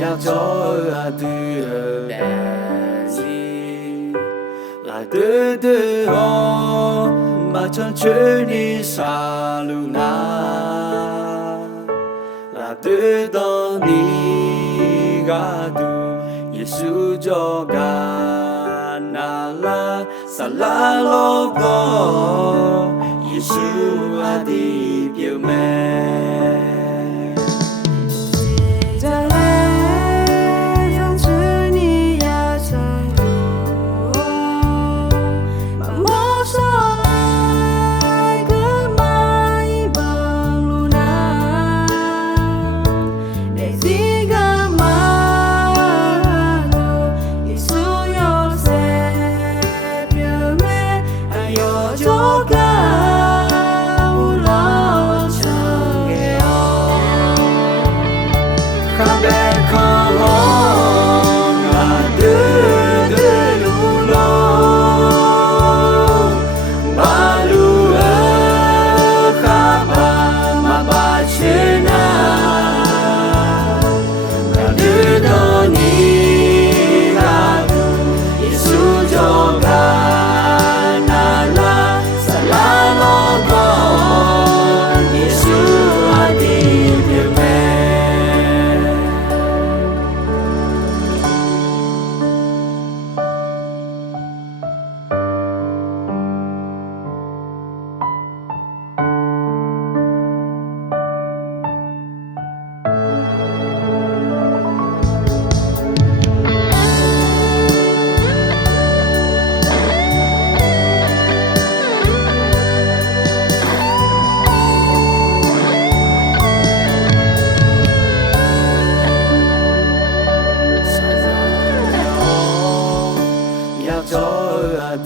Giặc cho đưa đèn gì lại từ từ ho mà chân chơi đi xa lưu na là từ đó đi ga tu Giêsu cho ga na la sa la lo go Giêsu a đi biểu mẹ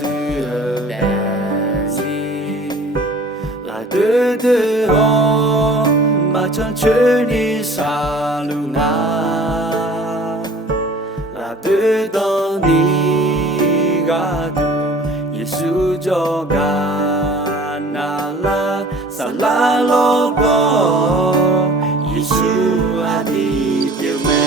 đưa đèn gì lại từ từ ho mà chân chơi đi xa lưu na là từ đó đi ga tu Giêsu cho ga na la sa la lo go Giêsu a đi biểu mẹ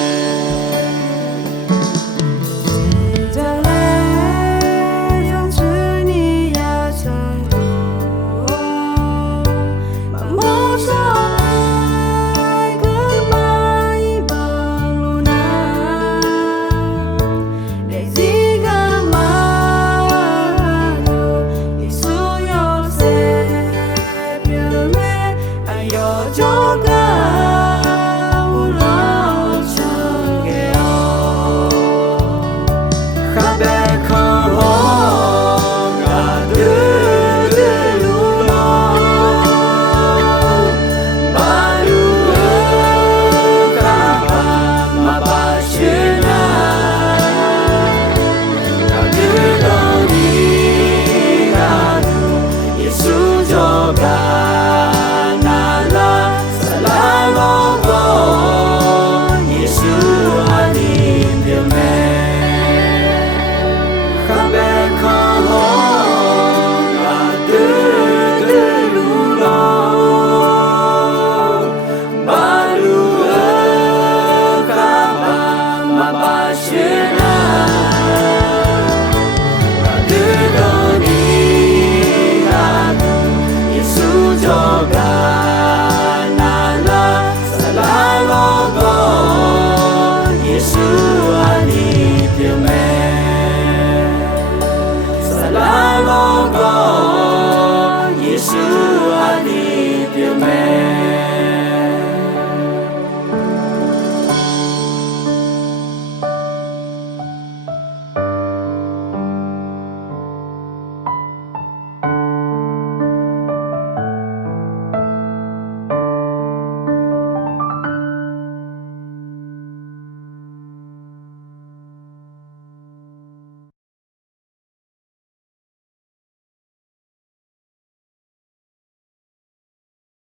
Giêsu cho